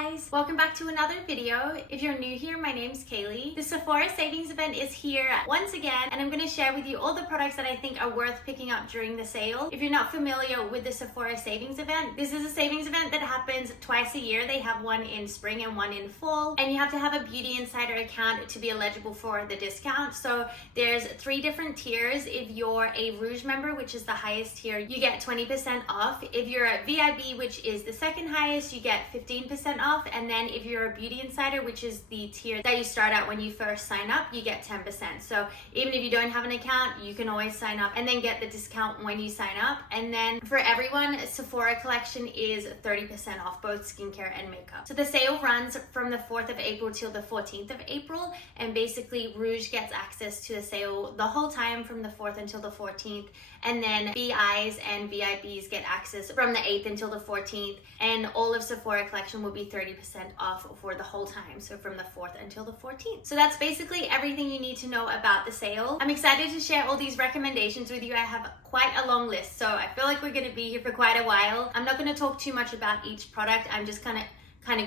guys, welcome back to another video. If you're new here, my name's Kaylee. The Sephora savings event is here once again, and I'm going to share with you all the products that I think are worth picking up during the sale. If you're not familiar with the Sephora savings event, this is a savings event that happens twice a year. They have one in spring and one in fall, and you have to have a Beauty Insider account to be eligible for the discount. So there's 3 different tiers. If you're a Rouge member, which is the highest tier, you get 20% off. If you're a VIB, which is the second highest, you get 15% off. And then if you're a Beauty Insider, which is the tier that you start at when you first sign up, you get 10%. So even if you don't have an account, you can always sign up and then get the discount when you sign up. And then for everyone, Sephora Collection is 30% off both skincare and makeup. So the sale runs from the 4th of April till the 14th of April. And basically Rouge gets access to the sale the whole time from the 4th until the 14th. And then BIs and VIBs get access from the 8th until the 14th. And all of Sephora Collection will be 30% off for the whole time. So from the 4th until the 14th. So that's basically everything you need to know about the sale. I'm excited to share all these recommendations with you. I have quite a long list, so I feel like we're going to be here for quite a while. I'm not going to talk too much about each product. I'm just kind of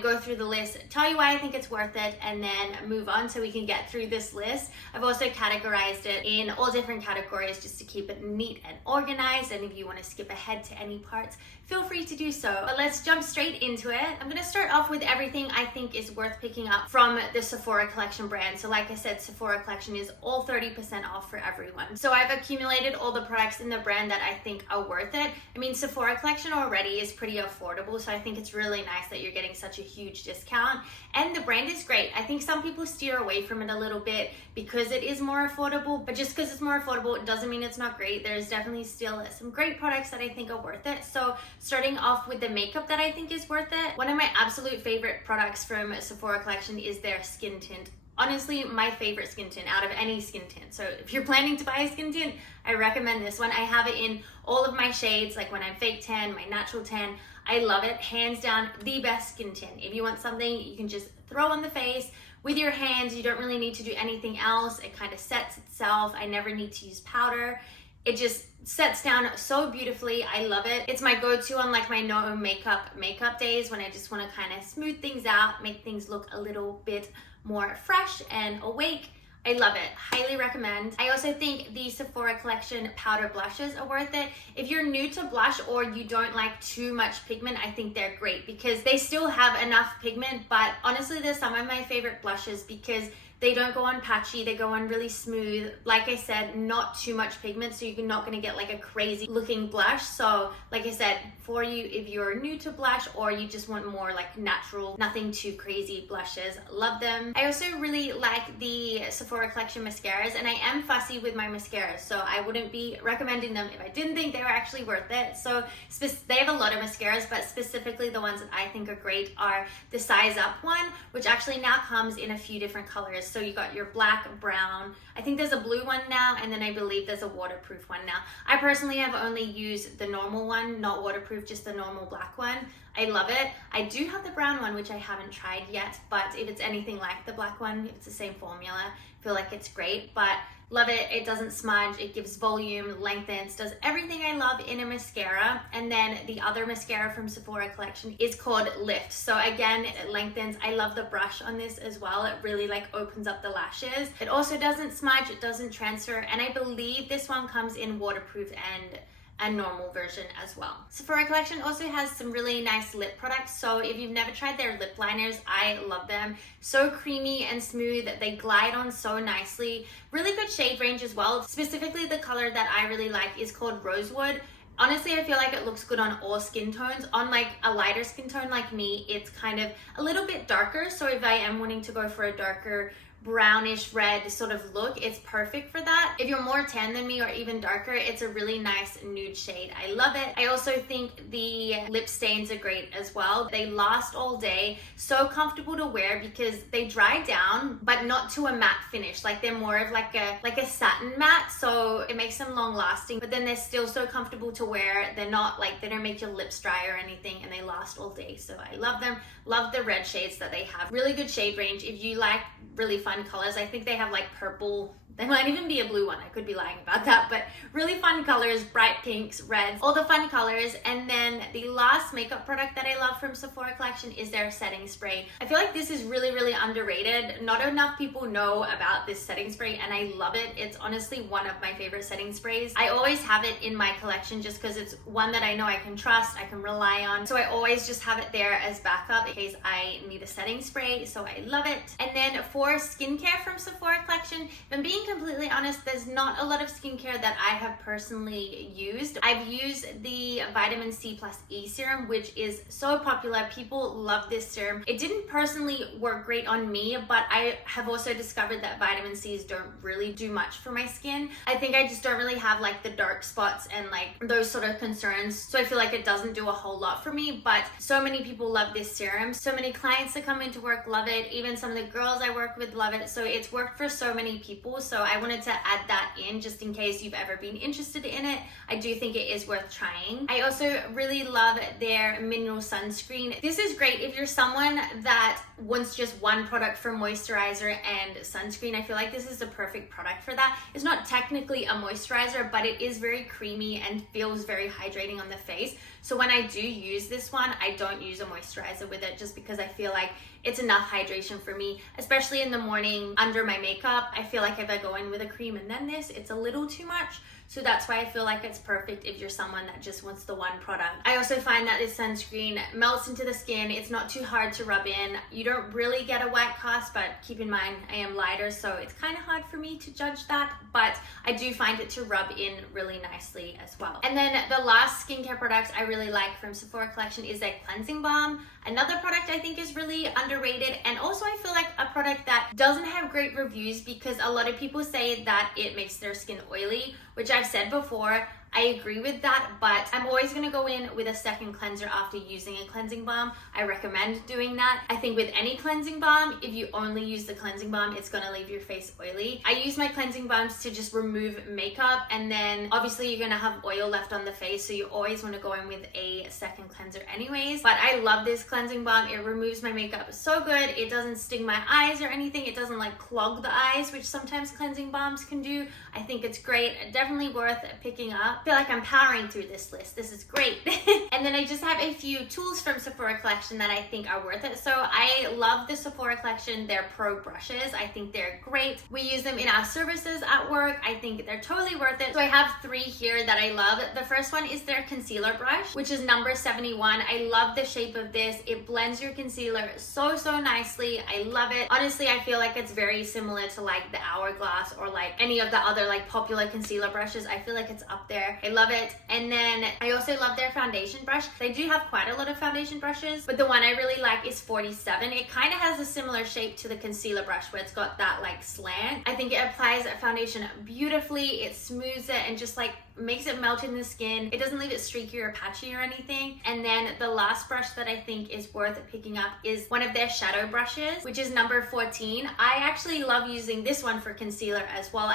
go through the list, tell you why I think it's worth it, and then move on so we can get through this list. I've also categorized it in all different categories just to keep it neat and organized, and if you want to skip ahead to any parts, feel free to do so. But let's jump straight into it. I'm going to start off with everything I think is worth picking up from the Sephora Collection brand. So like I said, Sephora Collection is all 30% off for everyone. So I've accumulated all the products in the brand that I think are worth it. I mean, Sephora Collection already is pretty affordable, so I think it's really nice that you're getting such a huge discount, and the brand is great. I think some people steer away from it a little bit because it is more affordable, but just because it's more affordable, it doesn't mean it's not great. There's definitely still some great products that I think are worth it. So starting off with the makeup that I think is worth it, one of my absolute favorite products from Sephora Collection is their skin tint. Honestly, my favorite skin tint out of any skin tint. So if you're planning to buy a skin tint, I recommend this one. I have it in all of my shades, like when I'm fake tan, my natural tan. I love it. Hands down, the best skin tint. If you want something you can just throw on the face with your hands, you don't really need to do anything else. It kind of sets itself. I never need to use powder. It just sets down so beautifully. I love it. It's my go-to on like my no makeup days when I just want to kind of smooth things out, make things look a little bit more fresh and awake. I love it. Highly recommend. I also think the Sephora Collection powder blushes are worth it. If you're new to blush or you don't like too much pigment, I think they're great because they still have enough pigment, but honestly, they're some of my favorite blushes because they don't go on patchy, they go on really smooth. Like I said, not too much pigment, so you're not gonna get like a crazy looking blush. So like I said, for you, if you're new to blush or you just want more like natural, nothing too crazy blushes, love them. I also really like the Sephora Collection mascaras, and I am fussy with my mascaras, so I wouldn't be recommending them if I didn't think they were actually worth it. So they have a lot of mascaras, but specifically the ones that I think are great are the Size Up one, which actually now comes in a few different colors. So you got your black, brown, I think there's a blue one now, and then I believe there's a waterproof one now. I personally have only used the normal one, not waterproof, just the normal black one. I love it. I do have the brown one, which I haven't tried yet, but if it's anything like the black one, if it's the same formula, I feel like it's great. But love it. It doesn't smudge. It gives volume, lengthens, does everything I love in a mascara. And then the other mascara from Sephora Collection is called Lift. So again, it lengthens. I love the brush on this as well. It really like opens up the lashes. It also doesn't smudge. It doesn't transfer. And I believe this one comes in waterproof and a normal version as well. Sephora Collection also has some really nice lip products. So if you've never tried their lip liners, I love them. So creamy and smooth. They glide on so nicely. Really good shade range as well. Specifically, the color that I really like is called Rosewood. Honestly, I feel like it looks good on all skin tones. On like a lighter skin tone like me, it's kind of a little bit darker. So if I am wanting to go for a darker brownish red sort of look, it's perfect for that. If you're more tan than me or even darker, it's a really nice nude shade. I love it. I also think the lip stains are great as well. They last all day, so comfortable to wear because they dry down, but not to a matte finish. Like they're more of like a satin matte, so it makes them long lasting, but then they're still so comfortable to wear. They're not like, they don't make your lips dry or anything, and they last all day. So I love them. Love the red shades that they have. Really good shade range. If you like really fun fun colors. I think they have like purple, there might even be a blue one, I could be lying about that, but really fun colors, bright pinks, reds, all the fun colors. And then the last makeup product that I love from Sephora Collection is their setting spray. I feel like this is really, really underrated. Not enough people know about this setting spray and I love it. It's honestly one of my favorite setting sprays. I always have it in my collection just because it's one that I know I can trust, I can rely on. So I always just have it there as backup in case I need a setting spray, so I love it. And then for skincare from Sephora Collection, if I'm being completely honest, there's not a lot of skincare that I have personally used. I've used the vitamin C plus E serum, which is so popular. People love this serum. It didn't personally work great on me, but I have also discovered that vitamin C's don't really do much for my skin. I think I just don't really have like the dark spots and like those sort of concerns, so I feel like it doesn't do a whole lot for me. But so many people love this serum. So many clients that come into work love it. Even some of the girls I work with love it. So it's worked for so many people. So I wanted to add that in just in case you've ever been interested in it. I do think it is worth trying. I also really love their mineral sunscreen. This is great if you're someone that wants just one product for moisturizer and sunscreen. I feel like this is the perfect product for that. It's not technically a moisturizer, but it is very creamy and feels very hydrating on the face. So when I do use this one, I don't use a moisturizer with it just because I feel like it's enough hydration for me, especially in the morning under my makeup. I feel like if I go in with a cream and then this, it's a little too much. So that's why I feel like it's perfect if you're someone that just wants the one product. I also find that this sunscreen melts into the skin. It's not too hard to rub in. You don't really get a white cast, but keep in mind, I am lighter, so it's kind of hard for me to judge that, but I do find it to rub in really nicely as well. And then the last skincare products I really like from Sephora Collection is their cleansing balm. Another product I think is really underrated, and also I feel like a product that doesn't have great reviews because a lot of people say that it makes their skin oily, which I've said before. I agree with that, but I'm always gonna go in with a second cleanser after using a cleansing balm. I recommend doing that. I think with any cleansing balm, if you only use the cleansing balm, it's gonna leave your face oily. I use my cleansing balms to just remove makeup, and then obviously you're gonna have oil left on the face, so you always wanna go in with a second cleanser anyways. But I love this cleansing balm. It removes my makeup so good. It doesn't sting my eyes or anything. It doesn't like clog the eyes, which sometimes cleansing balms can do. I think it's great. Definitely worth picking up. I feel like I'm powering through this list. This is great. And then I just have a few tools from Sephora Collection that I think are worth it. So I love the Sephora Collection, their pro brushes. I think they're great. We use them in our services at work. I think they're totally worth it. So I have 3 here that I love. The first one is their concealer brush, which is number 71. I love the shape of this. It blends your concealer so nicely. I love it. Honestly, I feel like it's very similar to like the Hourglass or like any of the other like popular concealer brushes. I feel like it's up there. I love it. And then I also love their foundation brush. They do have quite a lot of foundation brushes, but the one I really like is 47. It kind of has a similar shape to the concealer brush where it's got that like slant. I think it applies a foundation beautifully. It smooths it and just like makes it melt in the skin. It doesn't leave it streaky or patchy or anything. And then the last brush that I think is worth picking up is one of their shadow brushes, which is number 14. I actually love using this one for concealer as well.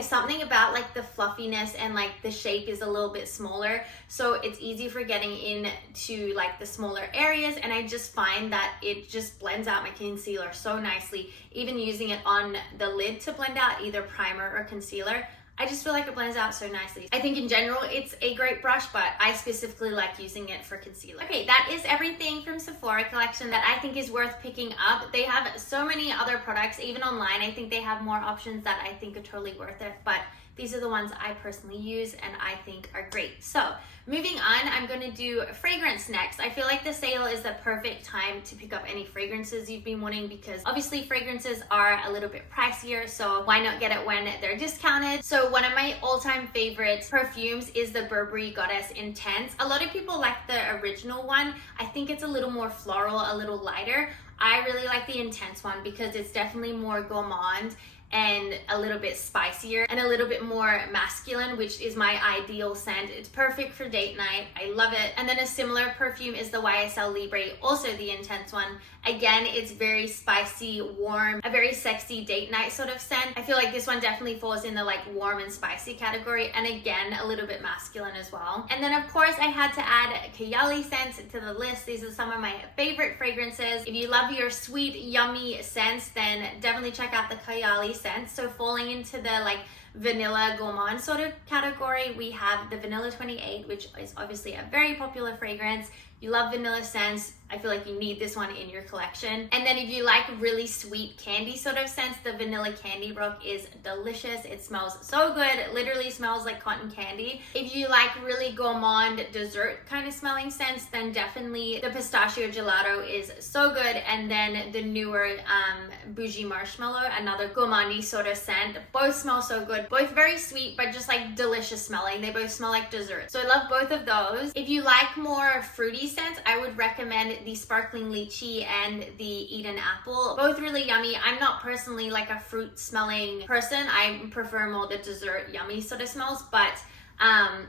Something about like the fluffiness and like the shape is a little bit smaller, so it's easy for getting into like the smaller areas, and I just find that it just blends out my concealer so nicely. Even using it on the lid to blend out either primer or concealer, I just feel like it blends out so nicely. I think in general, it's a great brush, but I specifically like using it for concealer. Okay, that is everything from Sephora Collection that I think is worth picking up. They have so many other products, even online. I think they have more options that I think are totally worth it, but these are the ones I personally use and I think are great. So moving on, I'm gonna do fragrance next. I feel like the sale is the perfect time to pick up any fragrances you've been wanting because obviously fragrances are a little bit pricier, so why not get it when they're discounted? So one of my all-time favorite perfumes is the Burberry Goddess Intense. A lot of people like the original one. I think it's a little more floral, a little lighter. I really like the Intense one because it's definitely more gourmand and a little bit spicier and a little bit more masculine, which is my ideal scent. It's perfect for date night. I love it. And then a similar perfume is the YSL Libre, also the intense one. Again, it's very spicy, warm, a very sexy date night sort of scent. I feel like this one definitely falls in the like warm and spicy category, and again, a little bit masculine as well. And then of course I had to add Kayali scents to the list. These are some of my favorite fragrances. If you love your sweet, yummy scents, then definitely check out the Kayali scents. So falling into the like vanilla gourmand sort of category, we have the Vanilla 28, which is obviously a very popular fragrance. You love vanilla scents, I feel like you need this one in your collection. And then if you like really sweet candy sort of scents, the Vanilla Candy Rock is delicious. It smells so good. It literally smells like cotton candy. If you like really gourmand dessert kind of smelling scents, then definitely the Pistachio Gelato is so good. And then the newer Bougie Marshmallow, another gourmandy sort of scent. Both smell so good. Both very sweet, but just like delicious smelling. They both smell like dessert. So I love both of those. If you like more fruity scents, I would recommend the Sparkling Lychee and the Eden Apple. Both really yummy. I'm not personally like a fruit smelling person. I prefer more the dessert yummy sort of smells, but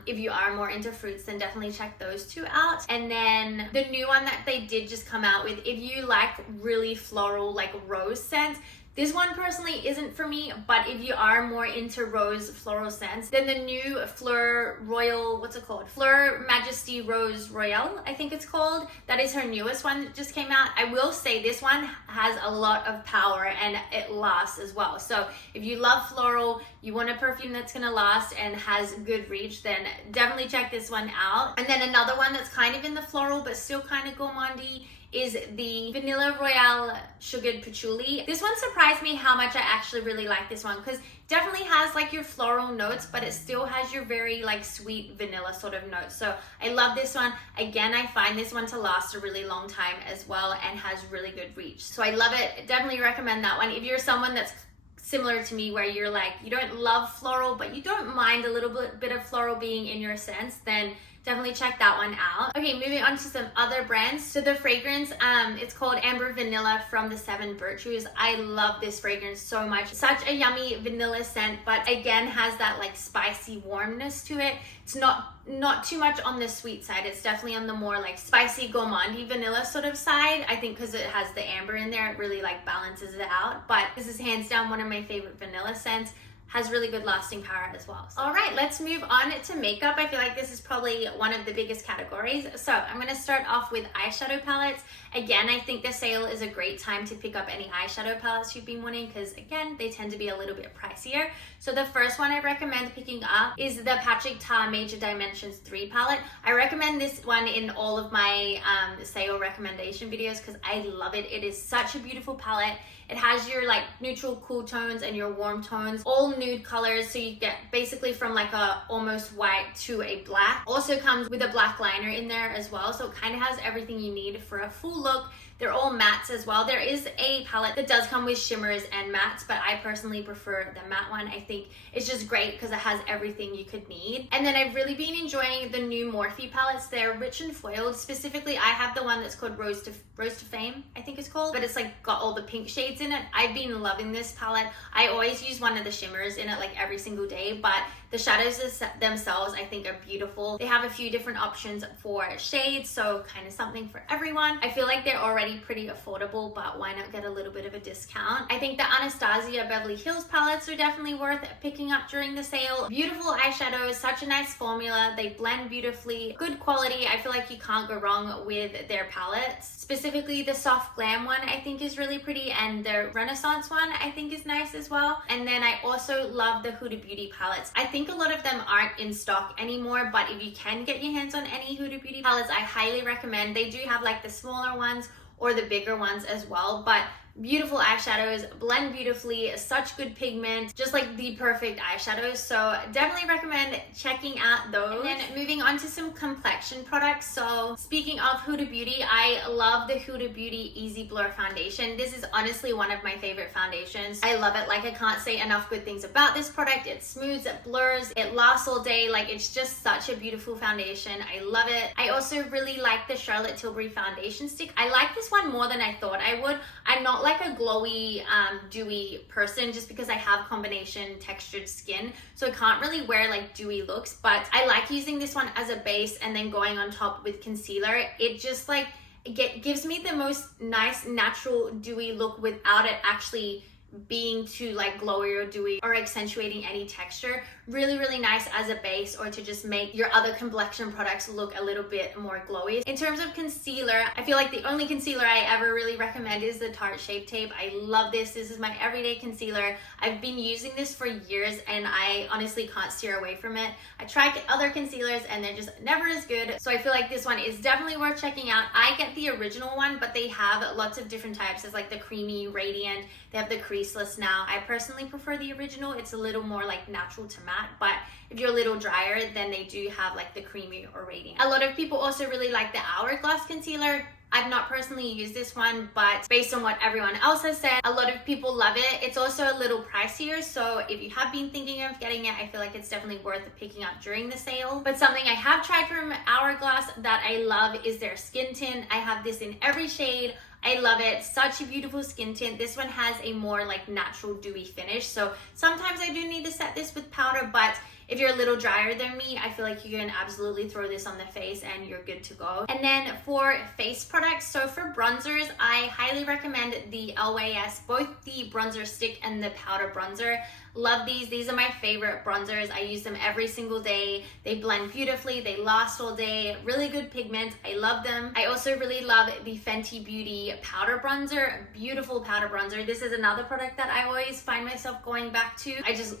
if you are more into fruits, then definitely check those two out. And then the new one that they did just come out with, if you like really floral like rose scents, this one personally isn't for me, but if you are more into rose floral scents, then the new Fleur Royal, what's it called? Fleur Majesty Rose Royale, I think it's called. That is her newest one that just came out. I will say this one has a lot of power and it lasts as well. So if you love floral, you want a perfume that's gonna last and has good reach, then definitely check this one out. And then another one that's kind of in the floral but still kind of gourmandy is the Vanilla Royale Sugared Patchouli. This one surprised me how much I actually really like this one, because definitely has like your floral notes, but it still has your very like sweet vanilla sort of notes. So I love this one. Again, I find this one to last a really long time as well and has really good reach. So I love it. Definitely recommend that one. If you're someone that's similar to me where you're like, you don't love floral, but you don't mind a little bit of floral being in your scents, then definitely check that one out. Okay, moving on to some other brands. So the fragrance, it's called Amber Vanilla from the Seven Virtues. I love this fragrance so much. Such a yummy vanilla scent, but again has that like spicy warmness to it. It's not too much on the sweet side. It's definitely on the more like spicy gourmandy vanilla sort of side. I think because it has the amber in there, it really like balances it out. But this is hands down one of my favorite vanilla scents. Has really good lasting power as well. All right, let's move on to makeup. I feel like this is probably one of the biggest categories. So I'm gonna start off with eyeshadow palettes. Again, I think the sale is a great time to pick up any eyeshadow palettes you've been wanting, because again, they tend to be a little bit pricier. So the first one I recommend picking up is the Patrick Ta Major Dimensions 3 palette. I recommend this one in all of my sale recommendation videos because I love it. It is such a beautiful palette. It has your like neutral cool tones and your warm tones, all nude colors. So you get basically from like a almost white to a black. Also comes with a black liner in there as well. So it kind of has everything you need for a full look. They're all mattes as well. There is a palette that does come with shimmers and mattes, but I personally prefer the matte one. I think it's just great because it has everything you could need. And then I've really been enjoying the new Morphe palettes. They're rich and foiled. Specifically, I have the one that's called Rose to Fame, I think it's called, but it's like got all the pink shades in it. I've been loving this palette. I always use one of the shimmers in it like every single day, but the shadows themselves I think are beautiful. They have a few different options for shades, so kind of something for everyone. I feel like they're already pretty affordable, but why not get a little bit of a discount? I think the Anastasia Beverly Hills palettes are definitely worth picking up during the sale. Beautiful eyeshadows, such a nice formula. They blend beautifully, good quality. I feel like you can't go wrong with their palettes. Specifically the Soft Glam one I think is really pretty, and the Renaissance one I think is nice as well. And then I also love the Huda Beauty palettes. I think a lot of them aren't in stock anymore, but if you can get your hands on any Huda Beauty palettes, I highly recommend. They do have like the smaller ones or the bigger ones as well, but beautiful eyeshadows, blend beautifully, such good pigment, just like the perfect eyeshadows. So definitely recommend checking out those. And then moving on to some complexion products. So speaking of Huda Beauty, I love the Huda Beauty Easy Blur foundation. This is honestly one of my favorite foundations. I love it. Like, I can't say enough good things about this product. It smooths, it blurs, it lasts all day. Like, it's just such a beautiful foundation. I love it. I also really like the Charlotte Tilbury foundation stick. I like this one more than I thought I would. I'm not like a glowy, dewy person just because I have combination textured skin. So I can't really wear like dewy looks, but I like using this one as a base and then going on top with concealer. It just like, gives me the most nice, natural, dewy look without it actually being too like glowy or dewy or accentuating any texture. Really, really nice as a base, or to just make your other complexion products look a little bit more glowy. In terms of concealer, I feel like the only concealer I ever really recommend is the Tarte Shape Tape. I love this. This is my everyday concealer. I've been using this for years and I honestly can't steer away from it. I try other concealers and they're just never as good. So I feel like this one is definitely worth checking out. I get the original one, but they have lots of different types. It's like the creamy, radiant. They have the creaseless now. I personally prefer the original. It's a little more like natural to matte, but if you're a little drier, then they do have like the creamy or radiant. A lot of people also really like the Hourglass concealer. I've not personally used this one, but based on what everyone else has said, a lot of people love it. It's also a little pricier, so if you have been thinking of getting it, I feel like it's definitely worth picking up during the sale. But something I have tried from Hourglass that I love is their skin tint. I have this in every shade. I love it. Such a beautiful skin tint. This one has a more like natural dewy finish, so sometimes I do need to set this with powder, but if you're a little drier than me, I feel like you can absolutely throw this on the face and you're good to go. And then for face products, so for bronzers, I highly recommend the LYS, both the bronzer stick and the powder bronzer. Love these. These are my favorite bronzers. I use them every single day. They blend beautifully. They last all day. Really good pigment. I love them. I also really love the Fenty Beauty powder bronzer. Beautiful powder bronzer. This is another product that I always find myself going back to.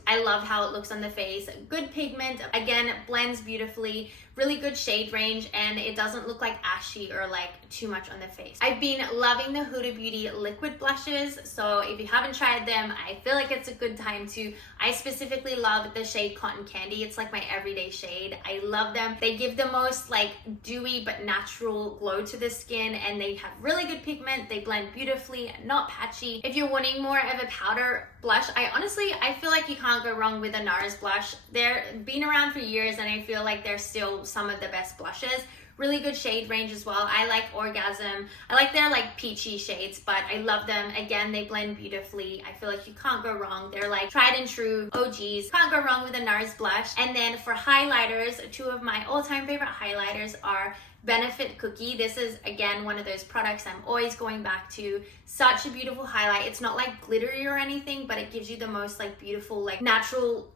I love how it looks on the face. Good pigment. Again, blends beautifully. Really good shade range, and it doesn't look like ashy or like too much on the face. I've been loving the Huda Beauty liquid blushes, so if you haven't tried them, I feel like it's a good time to. I specifically love the shade Cotton Candy. It's like my everyday shade. I love them. They give the most like dewy but natural glow to the skin, and they have really good pigment. They blend beautifully, not patchy. If you're wanting more of a powder blush, I feel like you can't go wrong with a NARS blush. They're been around for years and I feel like they're still some of the best blushes. Really good shade range as well. I like Orgasm. I like their like peachy shades, but I love them. Again, they blend beautifully. I feel like you can't go wrong. They're like tried and true OGs. Can't go wrong with a NARS blush. And then for highlighters, two of my all-time favorite highlighters are Benefit Cookie. This is again one of those products I'm always going back to. Such a beautiful highlight. It's not like glittery or anything, but it gives you the most like beautiful, like natural,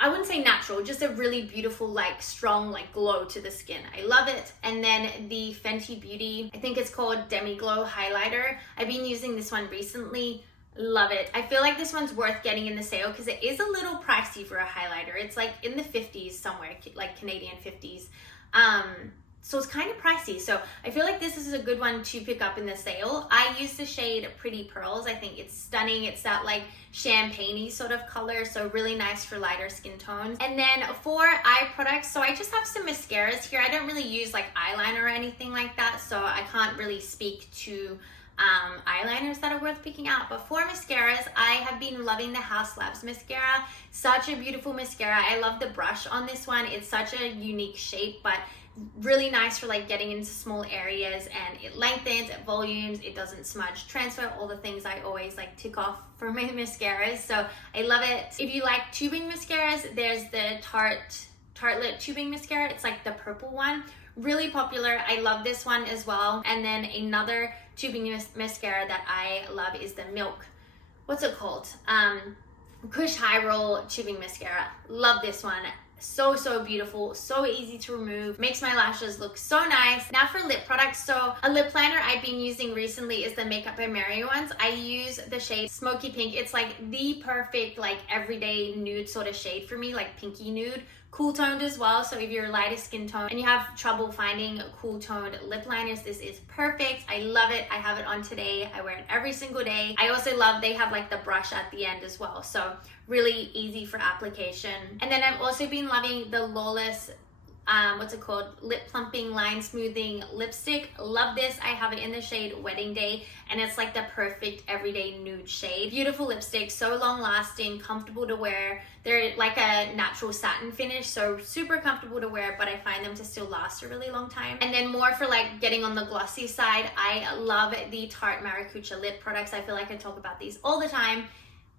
I wouldn't say natural, just a really beautiful, like strong, like glow to the skin. I love it. And then the Fenty Beauty, I think it's called Demi Glow highlighter. I've been using this one recently. Love it. I feel like this one's worth getting in the sale because it is a little pricey for a highlighter. It's like in the 50s somewhere, like Canadian 50s. So it's kind of pricey. So I feel like this is a good one to pick up in the sale. I use the shade Pretty Pearls. I think it's stunning. It's that like champagne-y sort of color. So really nice for lighter skin tones. And then for eye products, so I just have some mascaras here. I don't really use like eyeliner or anything like that. So I can't really speak to eyeliners that are worth picking out. But for mascaras, I have been loving the Haus Labs mascara. Such a beautiful mascara. I love the brush on this one. It's such a unique shape, but really nice for like getting into small areas, and it lengthens, it volumes, it doesn't smudge, transfer, all the things I always like tick off for my mascaras. So I love it. If you like tubing mascaras, there's the Tartelette tubing mascara. It's like the purple one. Really popular. I love this one as well. And then another tubing mascara that I love is the Milk. What's it called? Kush High Roll tubing mascara. Love this one. So beautiful, so easy to remove, makes my lashes look so nice. Now for lip products, so a lip liner I've been using recently is the Makeup by Mary ones. I use the shade Smoky Pink. It's like the perfect like everyday nude sort of shade for me, like pinky nude. Cool toned as well, so if you're a lighter skin tone and you have trouble finding cool toned lip liners, this is perfect. I love it. I have it on today. I wear it every single day. I also love they have like the brush at the end as well, so really easy for application. And then I've also been loving the Lawless what's it called, lip plumping line smoothing lipstick. Love this. I have it in the shade Wedding Day, and it's like the perfect everyday nude shade. Beautiful lipstick, so long lasting, comfortable to wear. They're like a natural satin finish, so super comfortable to wear, but I find them to still last a really long time. And then more for like getting on the glossy side, I love the Tarte Maracuja lip products. I feel like I talk about these all the time.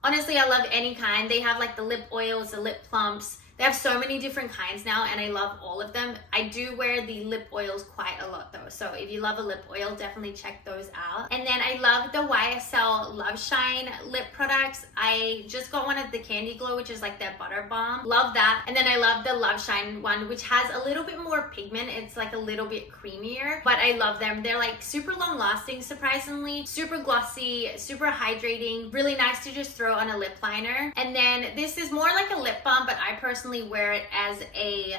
Honestly, I love any kind. They have like the lip oils, the lip plumps. They have so many different kinds now, and I love all of them. I do wear the lip oils quite a lot though, so if you love a lip oil, definitely check those out. And then I love the YSL Love Shine lip products. I just got one of the Candy Glow, which is like their butter balm. Love that. And then I love the Love Shine one, which has a little bit more pigment. It's like a little bit creamier, but I love them. They're like super long lasting, surprisingly, super glossy, super hydrating, really nice to just throw on a lip liner. And then this is more like a lip balm, but I personally wear it as a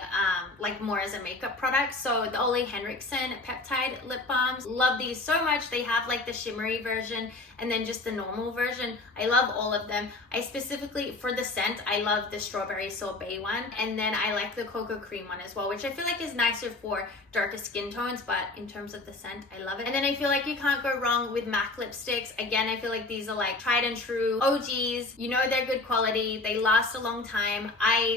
like more as a makeup product. So the Ole Henriksen peptide lip balms, love these so much. They have like the shimmery version and then just the normal version. I love all of them. I specifically, for the scent, I love the strawberry sorbet one, and then I like the cocoa cream one as well, which I feel like is nicer for darker skin tones, but in terms of the scent, I love it. And then I feel like you can't go wrong with MAC lipsticks. Again, I feel like these are like tried and true OGs. You know they're good quality. They last a long time.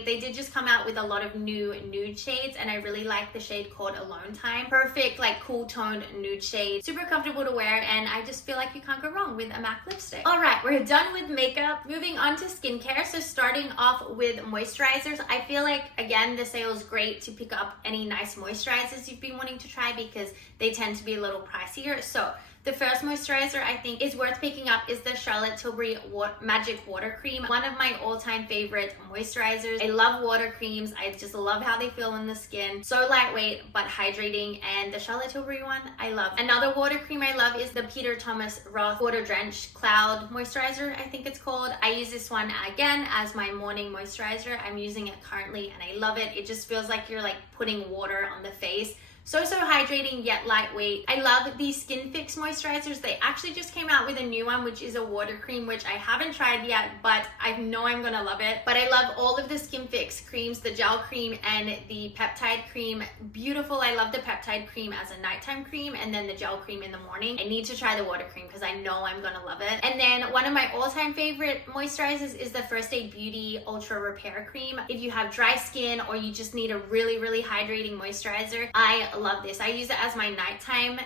They did just come out with a lot of new nude shades, and I really like the shade called Alone Time. Perfect, like cool toned nude shade. Super comfortable to wear, and I just feel like you can't go wrong with a MAC lipstick. All right, we're done with makeup. Moving on to skincare. So starting off with moisturizers, I feel like, again, the sale is great to pick up any nice moisturizers you've been wanting to try because they tend to be a little pricier. So the first moisturizer I think is worth picking up is the Charlotte Tilbury Magic Water Cream. One of my all-time favorite moisturizers. I love water creams. I just love how they feel on the skin. So lightweight, but hydrating. And the Charlotte Tilbury one, I love. Another water cream I love is the Peter Thomas Roth Water Drenched Cloud Moisturizer, I think it's called. I use this one again as my morning moisturizer. I'm using it currently and I love it. It just feels like you're like putting water on the face. So hydrating yet lightweight. I love these Skin Fix moisturizers. They actually just came out with a new one, which is a water cream, which I haven't tried yet, but I know I'm gonna love it. But I love all of the Skin Fix creams, the gel cream and the peptide cream. Beautiful. I love the peptide cream as a nighttime cream and then the gel cream in the morning. I need to try the water cream because I know I'm gonna love it. And then one of my all-time favorite moisturizers is the First Aid Beauty Ultra Repair Cream. If you have dry skin or you just need a really hydrating moisturizer, I love this. I use it as my nighttime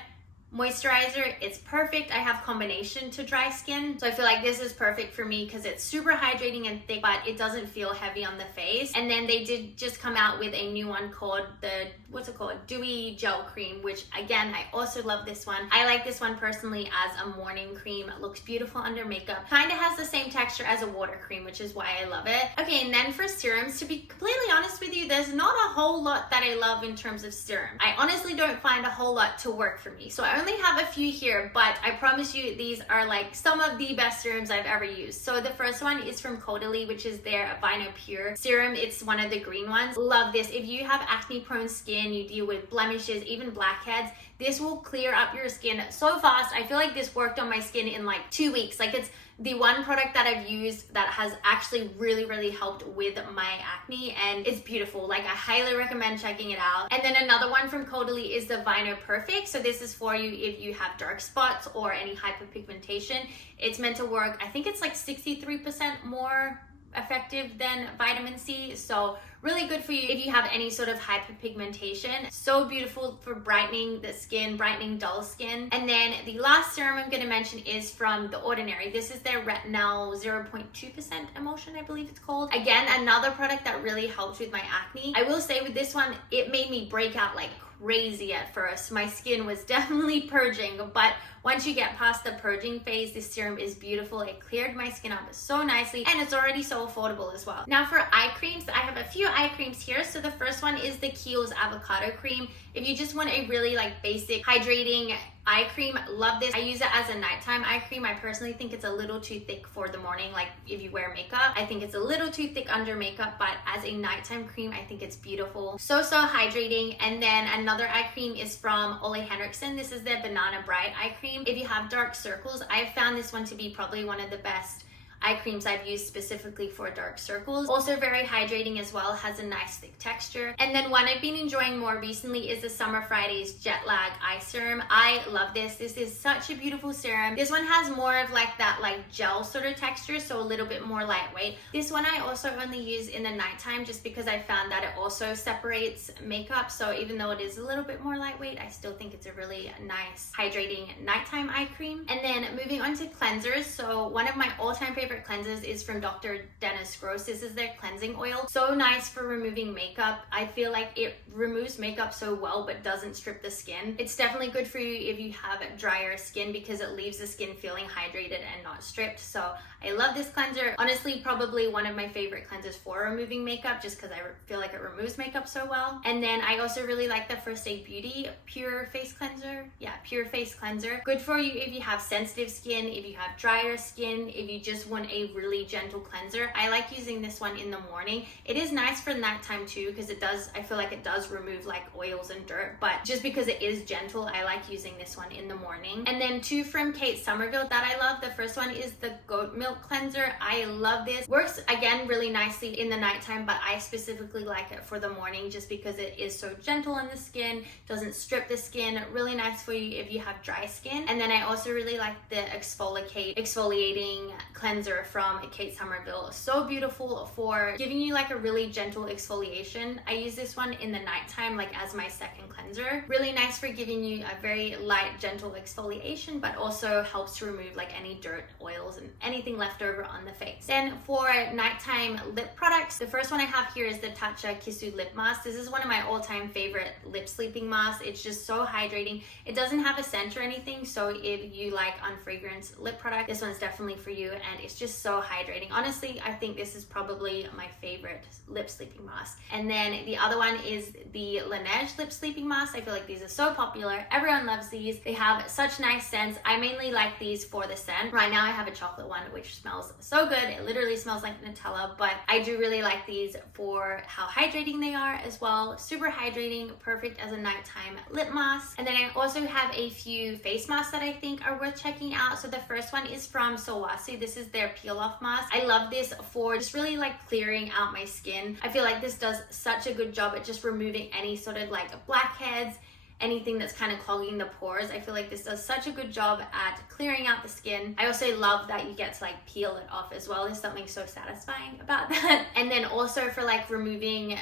moisturizer. It's perfect. I have combination to dry skin, so I feel like this is perfect for me because it's super hydrating and thick, but it doesn't feel heavy on the face. And then they did just come out with a new one called the, what's it called, Dewy Gel Cream, which again, I also love this one. I like this one personally as a morning cream. It looks beautiful under makeup. Kind of has the same texture as a water cream, which is why I love it. Okay, and then for serums, to be completely honest with you, there's not a whole lot that I love in terms of serum. I honestly don't find a whole lot to work for me. So I only have a few here, but I promise you these are like some of the best serums I've ever used. So the first one is from Caudalie, which is their Vino Pure serum. It's one of the green ones. Love this. If you have acne prone skin, you deal with blemishes, even blackheads, this will clear up your skin so fast. I feel like this worked on my skin in like 2 weeks. Like, it's the one product that I've used that has actually really helped with my acne, and it's beautiful. Like, I highly recommend checking it out. And then another one from Caudalie is the Vino Perfect. So this is for you if you have dark spots or any hyperpigmentation. It's meant to work, I think it's like 63% more effective than vitamin C, so really good for you if you have any sort of hyperpigmentation. So beautiful for brightening the skin, brightening dull skin. And then the last serum I'm going to mention is from The Ordinary. This is their Retinol 0.2% emulsion, I believe it's called. Again, another product that really helps with my acne. I will say with this one, it made me break out like crazy at first. My skin was definitely purging, but once you get past the purging phase, this serum is beautiful. It cleared my skin up so nicely, and it's already so affordable as well. Now for eye creams, I have a few eye creams here. So the first one is the Kiehl's Avocado Cream. If you just want a really like basic hydrating eye cream, love this. I use it as a nighttime eye cream. I personally think it's a little too thick for the morning. Like, if you wear makeup, I think it's a little too thick under makeup, but as a nighttime cream, I think it's beautiful. So hydrating. And then another eye cream is from Ole Henriksen. This is their Banana Bright eye cream. If you have dark circles, I've found this one to be probably one of the best eye creams I've used specifically for dark circles. Also very hydrating as well, has a nice thick texture. And then one I've been enjoying more recently is the Summer Fridays Jet Lag Eye Serum. I love this. This is such a beautiful serum. This one has more of like that like gel sort of texture, so a little bit more lightweight. This one I also only use in the nighttime just because I found that it also separates makeup. So even though it is a little bit more lightweight, I still think it's a really nice hydrating nighttime eye cream. And then moving on to cleansers. So one of my all-time favorite cleansers is from Dr. Dennis Gross. This is their cleansing oil. So nice for removing makeup. I feel like it removes makeup so well but doesn't strip the skin. It's definitely good for you if you have drier skin because it leaves the skin feeling hydrated and not stripped. So I love this cleanser. Honestly, probably one of my favorite cleansers for removing makeup just because I feel like it removes makeup so well. And then I also really like the First Aid Beauty Pure Face Cleanser. Yeah, Pure Face Cleanser. Good for you if you have sensitive skin, if you have drier skin, if you just want a really gentle cleanser. I like using this one in the morning. It is nice for nighttime too because I feel like it does remove like oils and dirt, but just because it is gentle, I like using this one in the morning. And then two from Kate Somerville that I love. The first one is the Goat Milk Cleanser. I love this. Works again really nicely in the nighttime, but I specifically like it for the morning just because it is so gentle on the skin, doesn't strip the skin. Really nice for you if you have dry skin. And then I also really like the exfoliating cleanser from Kate Somerville. So beautiful for giving you like a really gentle exfoliation. I use this one in the nighttime like as my second cleanser. Really nice for giving you a very light, gentle exfoliation, but also helps to remove like any dirt, oils, and anything left over on the face. Then for nighttime lip products, the first one I have here is the Tatcha Kisu Lip Mask. This is one of my all-time favorite lip sleeping masks. It's just so hydrating. It doesn't have a scent or anything, so if you like unfragranced lip product, this one's definitely for you, and it's just so hydrating. Honestly, I think this is probably my favorite lip sleeping mask. And then the other one is the Laneige lip sleeping mask. I feel like these are so popular. Everyone loves these. They have such nice scents. I mainly like these for the scent. Right now I have a chocolate one which smells so good. It literally smells like Nutella, but I do really like these for how hydrating they are as well. Super hydrating, perfect as a nighttime lip mask. And then I also have a few face masks that I think are worth checking out. So the first one is from xoxo. This is their peel off mask. I love this for just really like clearing out my skin. I feel like this does such a good job at just removing any sort of like blackheads, anything that's kind of clogging the pores. I feel like this does such a good job at clearing out the skin. I also love that you get to like peel it off as well. There's something so satisfying about that. And then also for like removing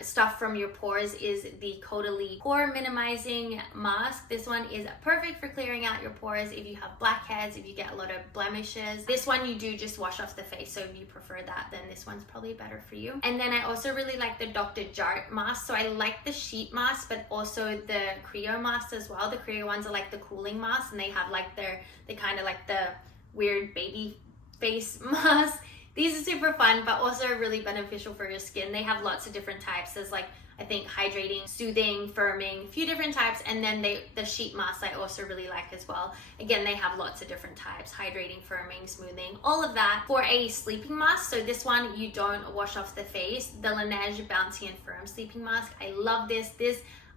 stuff from your pores is the Caudalie Pore Minimizing Mask. This one is perfect for clearing out your pores if you have blackheads, if you get a lot of blemishes. This one you do just wash off the face, so if you prefer that, then this one's probably better for you. And then I also really like the Dr. Jart mask. So I like the sheet mask, but also the Creo mask as well. The Creo ones are like the cooling mask, and they have like they kind of like the weird baby face mask. These are super fun, but also really beneficial for your skin. They have lots of different types. There's like, I think hydrating, soothing, firming, a few different types. And then the sheet masks I also really like as well. Again, they have lots of different types, hydrating, firming, smoothing, all of that. For a sleeping mask, so this one you don't wash off the face, the Laneige Bouncy and Firm Sleeping Mask. I love this.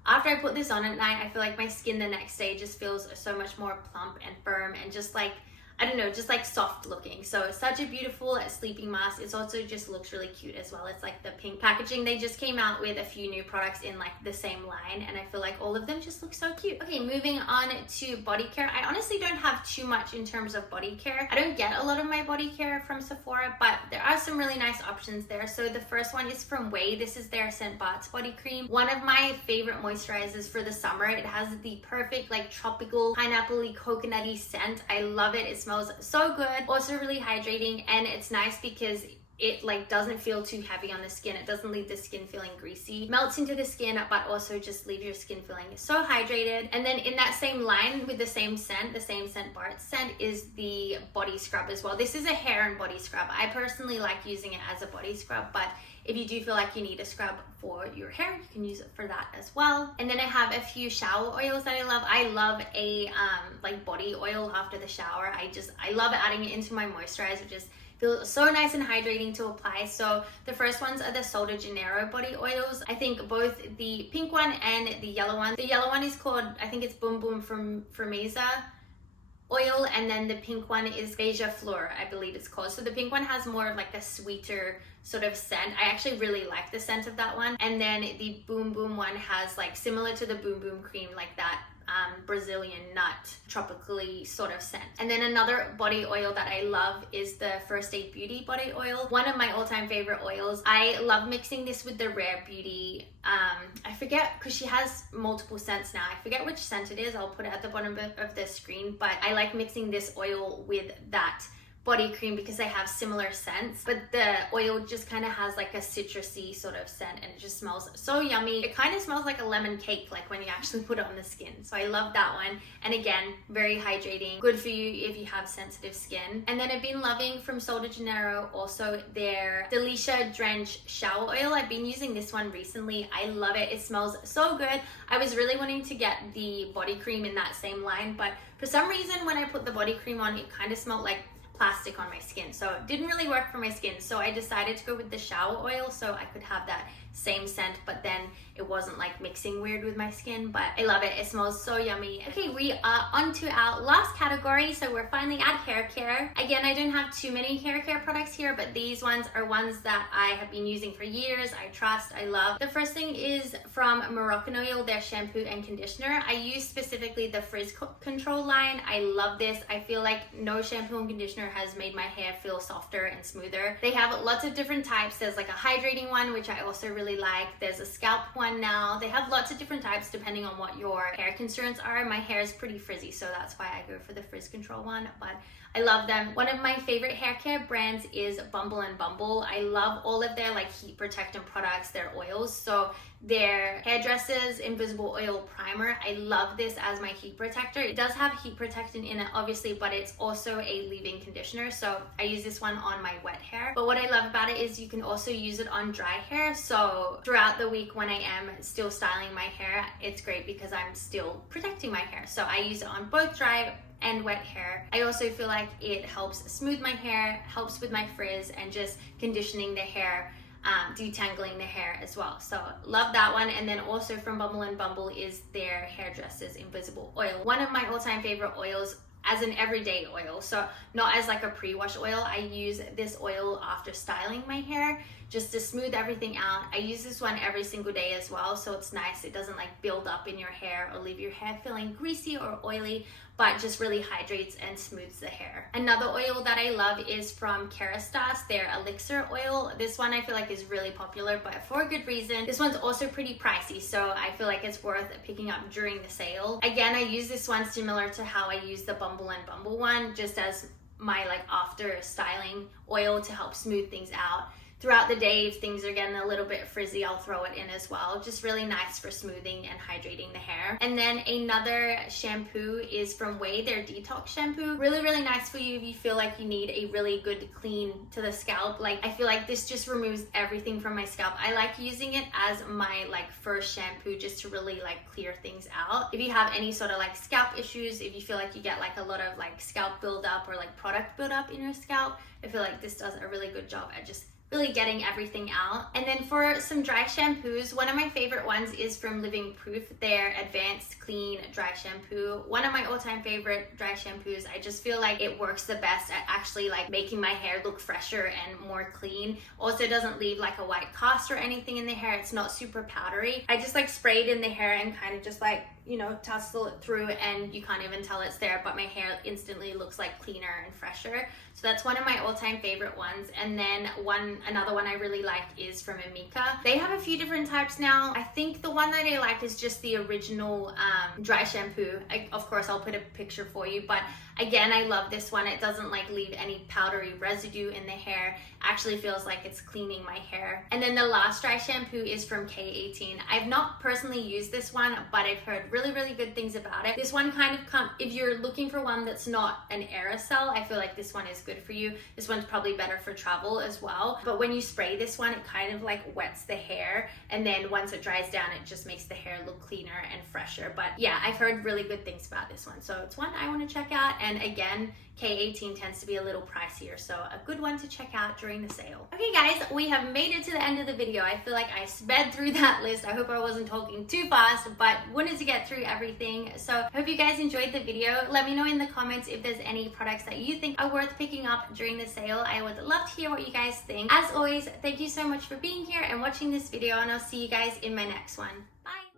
After I put this on at night, I feel like my skin the next day just feels so much more plump and firm and just like, I don't know, just like soft looking. So it's such a beautiful sleeping mask. It's also just looks really cute as well. It's like the pink packaging. They just came out with a few new products in like the same line, and I feel like all of them just look so cute. Okay, moving on to body care. I honestly don't have too much in terms of body care. I don't get a lot of my body care from Sephora, but there are some really nice options there. So the first one is from Way. This is their Scent Bots body cream. One of my favorite moisturizers for the summer. It has the perfect like tropical pineapple-y coconutty scent. I love it. It smells so good, also really hydrating, and it's nice because it like doesn't feel too heavy on the skin. It doesn't leave the skin feeling greasy, melts into the skin, but also just leave your skin feeling so hydrated. And then in that same line with the same scent Bart scent, is the body scrub as well. This is a hair and body scrub. I personally like using it as a body scrub, but if you do feel like you need a scrub for your hair, you can use it for that as well. And then I have a few shower oils that I love. I love a like body oil after the shower. I love adding it into my moisturizer. Just feels so nice and hydrating to apply. So the first ones are the Sol de Janeiro body oils. I think both the pink one and the yellow one. The yellow one is called, I think it's Boom Boom from Mesa. oil, and then the pink one is Beija Flor, I believe it's called. So the pink one has more of like a sweeter sort of scent. I actually really like the scent of that one. And then the Boom Boom one has like similar to the Boom Boom cream, like that Brazilian nut tropically sort of scent. And then another body oil that I love is the First Aid Beauty body oil, one of my all-time favorite oils. I love mixing this with the Rare Beauty, I forget, because she has multiple scents now, I forget which scent it is, I'll put it at the bottom of the screen, but I like mixing this oil with that body cream because they have similar scents, but the oil just kind of has like a citrusy sort of scent, and it just smells so yummy. It kind of smells like a lemon cake, like when you actually put it on the skin. So I love that one. And again, very hydrating, good for you if you have sensitive skin. And then I've been loving from Sol de Janeiro also their Delicia Drench Shower Oil. I've been using this one recently. I love it. It smells so good. I was really wanting to get the body cream in that same line, but for some reason when I put the body cream on, it kind of smelled like plastic on my skin, so it didn't really work for my skin. So I decided to go with the shower oil so I could have that same scent, but then it wasn't like mixing weird with my skin. But I love it. It smells so yummy. Okay, we are on to our last category, so we're finally at hair care. Again, I don't have too many hair care products here, but these ones are ones that I have been using for years. I trust, I love. The first thing is from Moroccan Oil, their shampoo and conditioner. I use specifically the frizz control line. I love this. I feel like no shampoo and conditioner has made my hair feel softer and smoother. They have lots of different types. There's like a hydrating one, which I also really like. There's a scalp one now. They have lots of different types depending on what your hair concerns are. My hair is pretty frizzy, so that's why I go for the frizz control one, but I love them. One of my favorite hair care brands is Bumble and Bumble. I love all of their like heat protectant products, their oils. So their Hairdresser's Invisible Oil Primer, I love this as my heat protector. It does have heat protectant in it, obviously, but it's also a leave-in conditioner. So I use this one on my wet hair. But what I love about it is you can also use it on dry hair. So throughout the week when I am still styling my hair, it's great because I'm still protecting my hair. So I use it on both dry and wet hair. I also feel like it helps smooth my hair, helps with my frizz, and just conditioning the hair, detangling the hair as well. So love that one. And then also from Bumble and Bumble is their Hairdresser's Invisible Oil. One of my all-time favorite oils as an everyday oil, so not as like a pre-wash oil. I use this oil after styling my hair just to smooth everything out. I use this one every single day as well, so it's nice. It doesn't like build up in your hair or leave your hair feeling greasy or oily, but just really hydrates and smooths the hair. Another oil that I love is from Kerastase, their Elixir oil. This one I feel like is really popular, but for a good reason. This one's also pretty pricey, so I feel like it's worth picking up during the sale. Again, I use this one similar to how I use the Bumble and Bumble one, just as my like after styling oil to help smooth things out. Throughout the day, if things are getting a little bit frizzy, I'll throw it in as well. Just really nice for smoothing and hydrating the hair. And then another shampoo is from Way, their Detox Shampoo. Really, really nice for you if you feel like you need a really good clean to the scalp. Like, I feel like this just removes everything from my scalp. I like using it as my like first shampoo just to really like clear things out. If you have any sort of like scalp issues, if you feel like you get like a lot of like scalp buildup or like product buildup in your scalp, I feel like this does a really good job at just really getting everything out. And then for some dry shampoos, one of my favorite ones is from Living Proof, their Advanced Clean Dry Shampoo. One of my all-time favorite dry shampoos. I just feel like it works the best at actually like making my hair look fresher and more clean. Also doesn't leave like a white cast or anything in the hair. It's not super powdery. I just like spray it in the hair and kind of just like, you know, tussle it through, and you can't even tell it's there, but my hair instantly looks like cleaner and fresher. So that's one of my all-time favorite ones. And then another one I really like is from Amika. They have a few different types now. I think the one that I like is just the original dry shampoo. Of course, I'll put a picture for you, but again, I love this one. It doesn't like leave any powdery residue in the hair. Actually feels like it's cleaning my hair. And then the last dry shampoo is from K18. I've not personally used this one, but I've heard really, really good things about it. This one kind of if you're looking for one that's not an aerosol, I feel like this one is good for you. This one's probably better for travel as well. But when you spray this one, it kind of like wets the hair, and then once it dries down, it just makes the hair look cleaner and fresher. But yeah, I've heard really good things about this one, so it's one I want to check out. And again, K18 tends to be a little pricier, so a good one to check out during the sale. Okay guys, we have made it to the end of the video. I feel like I sped through that list. I hope I wasn't talking too fast, but wanted to get through everything. So I hope you guys enjoyed the video. Let me know in the comments if there's any products that you think are worth picking up during the sale. I would love to hear what you guys think. As always, thank you so much for being here and watching this video, and I'll see you guys in my next one. Bye!